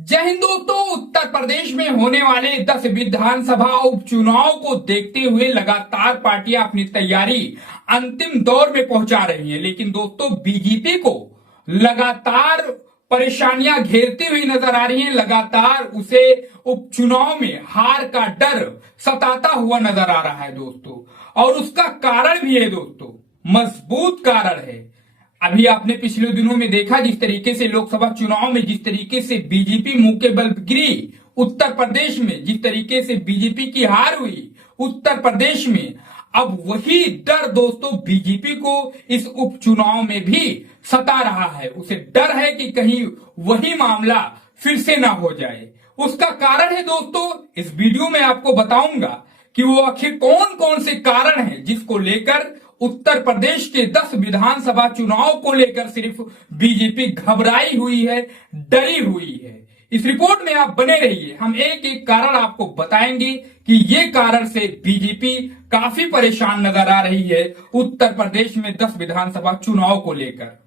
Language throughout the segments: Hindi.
जय हिंद दोस्तों। उत्तर प्रदेश में होने वाले 10 विधानसभा उपचुनाव को देखते हुए लगातार पार्टियां अपनी तैयारी अंतिम दौर में पहुंचा रही हैं, लेकिन दोस्तों बीजेपी को लगातार परेशानियां घेरती हुई नजर आ रही हैं। लगातार उसे उपचुनाव में हार का डर सताता हुआ नजर आ रहा है दोस्तों, और उसका कारण भी है दोस्तों, मजबूत कारण है। अभी आपने पिछले दिनों में देखा जिस तरीके से लोकसभा चुनाव में जिस तरीके से बीजेपी मुंह के बल गिरी, उत्तर प्रदेश में जिस तरीके से बीजेपी की हार हुई उत्तर प्रदेश में, अब वही डर दोस्तों बीजेपी को इस उपचुनाव में भी सता रहा है। उसे डर है कि कहीं वही मामला फिर से ना हो जाए। उसका कारण है दोस्तों, इस वीडियो में आपको बताऊंगा कि वो आखिर कौन कौन से कारण हैं जिसको लेकर उत्तर प्रदेश के 10 विधानसभा चुनाव को लेकर सिर्फ बीजेपी घबराई हुई है, डरी हुई है। इस रिपोर्ट में आप बने रहिए, हम एक एक कारण आपको बताएंगे कि ये कारण से बीजेपी काफी परेशान नजर आ रही है उत्तर प्रदेश में 10 विधानसभा चुनाव को लेकर।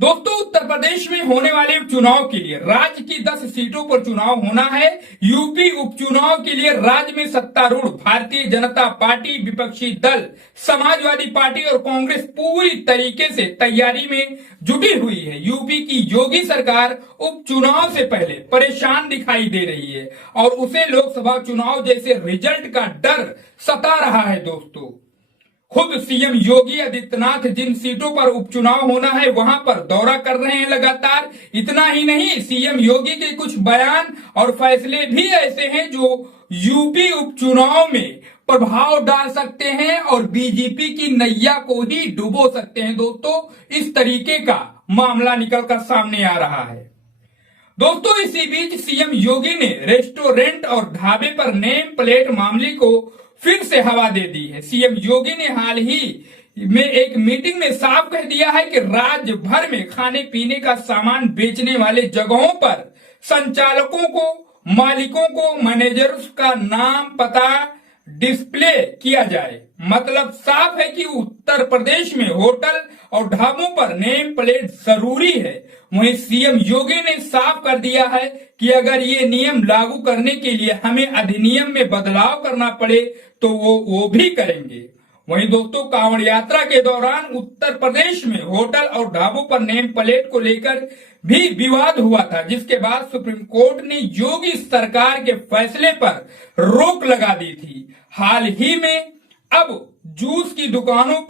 दोस्तों, उत्तर प्रदेश में होने वाले उपचुनाव के लिए राज्य की 10 सीटों पर चुनाव होना है। यूपी उपचुनाव के लिए राज्य में सत्तारूढ़ भारतीय जनता पार्टी, विपक्षी दल समाजवादी पार्टी और कांग्रेस पूरी तरीके से तैयारी में जुटी हुई है। यूपी की योगी सरकार उपचुनाव से पहले परेशान दिखाई दे रही है और उसे लोकसभा चुनाव जैसे रिजल्ट का डर सता रहा है दोस्तों। खुद सीएम योगी आदित्यनाथ जिन सीटों पर उपचुनाव होना है वहां पर दौरा कर रहे हैं लगातार। इतना ही नहीं, सीएम योगी के कुछ बयान और फैसले भी ऐसे हैं जो यूपी उपचुनाव में प्रभाव डाल सकते हैं और बीजेपी की नैया को ही डुबो सकते हैं दोस्तों। इस तरीके का मामला निकलकर सामने आ रहा है दोस्तों। इसी बीच सीएम योगी ने रेस्टोरेंट और ढाबे पर नेम प्लेट मामले को फिर से हवा दे दी है। सीएम योगी ने हाल ही में एक मीटिंग में साफ कह दिया है कि राज्य भर में खाने पीने का सामान बेचने वाले जगहों पर संचालकों को, मालिकों को, मैनेजर्स का नाम पता डिस्प्ले किया जाए। मतलब साफ है कि उत्तर प्रदेश में होटल और ढाबों पर नेम प्लेट जरूरी है। वहीं सीएम योगी ने साफ कर दिया है कि अगर ये नियम लागू करने के लिए हमें अधिनियम में बदलाव करना पड़े तो वो भी करेंगे। वहीं दोस्तों, कांवड़ यात्रा के दौरान उत्तर प्रदेश में होटल और ढाबों पर नेम प्लेट को लेकर भी विवाद हुआ था, जिसके बाद सुप्रीम कोर्ट ने योगी सरकार के फैसले पर रोक लगा दी थी। हाल ही में अब जूस की दुकानों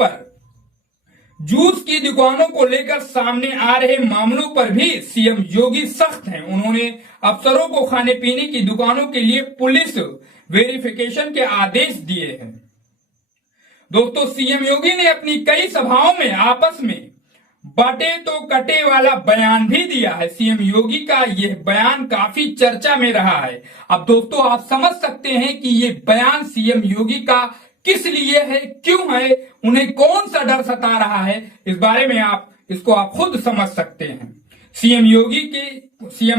को लेकर सामने आ रहे मामलों पर भी सीएम योगी सख्त हैं। उन्होंने अफसरों को खाने पीने की दुकानों के लिए पुलिस वेरिफिकेशन के आदेश दिए हैं। दोस्तों, सीएम योगी ने अपनी कई सभाओं में आपस में बांटे तो कटे वाला बयान भी दिया है। सीएम योगी का यह बयान काफी चर्चा में रहा है। अब दोस्तों, आप समझ सकते हैं कि ये बयान सीएम योगी का किस लिए है, क्यों है, उन्हें कौन सा डर सता रहा है, इस बारे में आप खुद समझ सकते हैं। सीएम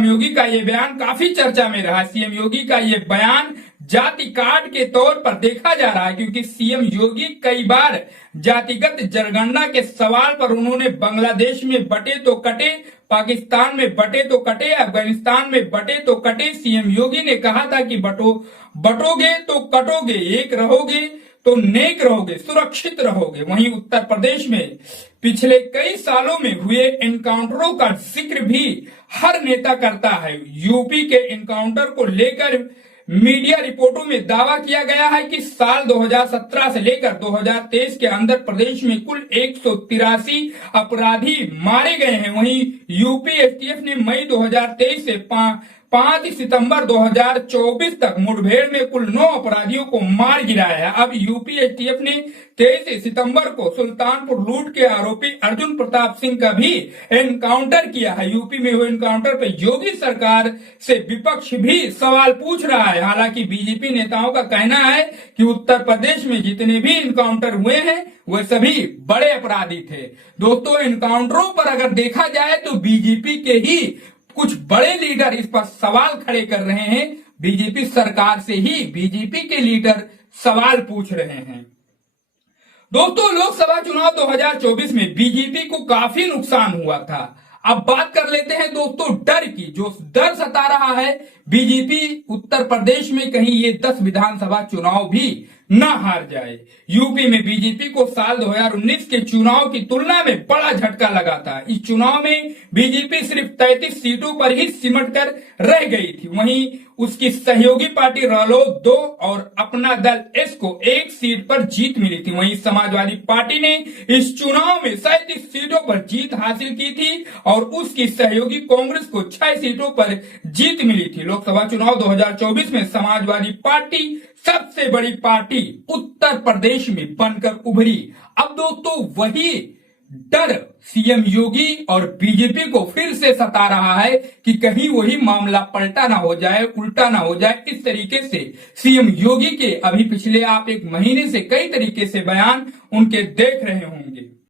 योगी का ये बयान काफी चर्चा में रहा है। सीएम योगी का ये बयान जाति कार्ड के तौर पर देखा जा रहा है, क्योंकि सीएम योगी कई बार जातिगत जनगणना के सवाल पर उन्होंने बांग्लादेश में बटे तो कटे, पाकिस्तान में बटे तो कटे, अफगानिस्तान में बटे तो कटे। सीएम योगी ने कहा था कि बटोगे तो कटोगे, एक रहोगे तो नेक रहोगे, सुरक्षित रहोगे। वहीं उत्तर प्रदेश में पिछले कई सालों में हुए एनकाउंटरों का जिक्र भी हर नेता करता है। यूपी के एनकाउंटर को लेकर मीडिया रिपोर्टों में दावा किया गया है कि साल 2017 से लेकर 2023 के अंदर प्रदेश में कुल 183 अपराधी मारे गए हैं। वहीं यूपी एसटीएफ ने मई 2023 से 5 सितंबर 2024 तक मुठभेड़ में कुल 9 अपराधियों को मार गिराया है। अब यूपी एसटीएफ ने 23 सितंबर को सुल्तानपुर लूट के आरोपी अर्जुन प्रताप सिंह का भी एनकाउंटर किया है। यूपी में हुए एनकाउंटर पर योगी सरकार से विपक्ष भी सवाल पूछ रहा है। हालांकि बीजेपी नेताओं का कहना है कि उत्तर प्रदेश में जितने भी एनकाउंटर हुए हैं वे सभी बड़े अपराधी थे। दोस्तों, एनकाउंटरों पर अगर देखा जाए तो बीजेपी के ही कुछ बड़े लीडर इस पर सवाल खड़े कर रहे हैं। बीजेपी सरकार से ही बीजेपी के लीडर सवाल पूछ रहे हैं। दोस्तों, लोकसभा चुनाव 2024 में बीजेपी को काफी नुकसान हुआ था। अब बात कर लेते हैं दोस्तों डर की। जो डर सता रहा है बीजेपी उत्तर प्रदेश में कहीं ये 10 विधानसभा चुनाव भी न हार जाए। यूपी में बीजेपी को साल 2019 के चुनाव की तुलना में बड़ा झटका लगा था। इस चुनाव में बीजेपी सिर्फ 33 सीटों पर ही सिमट कर रह गई थी। वहीं उसकी सहयोगी पार्टी रालोद 2 और अपना दल एस को 1 सीट पर जीत मिली थी। वहीं समाजवादी पार्टी ने इस चुनाव में 37 सीटों पर जीत हासिल की थी और उसकी सहयोगी कांग्रेस को 6 सीटों पर जीत मिली थी। लोकसभा चुनाव 2024 में समाजवादी पार्टी सबसे बड़ी पार्टी उत्तर प्रदेश में बनकर उभरी। अब दोस्तों वही डर सीएम योगी और बीजेपी को फिर से सता रहा है कि कहीं वही मामला पलटा ना हो जाए, उल्टा ना हो जाए। इस तरीके से सीएम योगी के अभी पिछले आप 1 महीने से कई तरीके से बयान उनके देख रहे होंगे।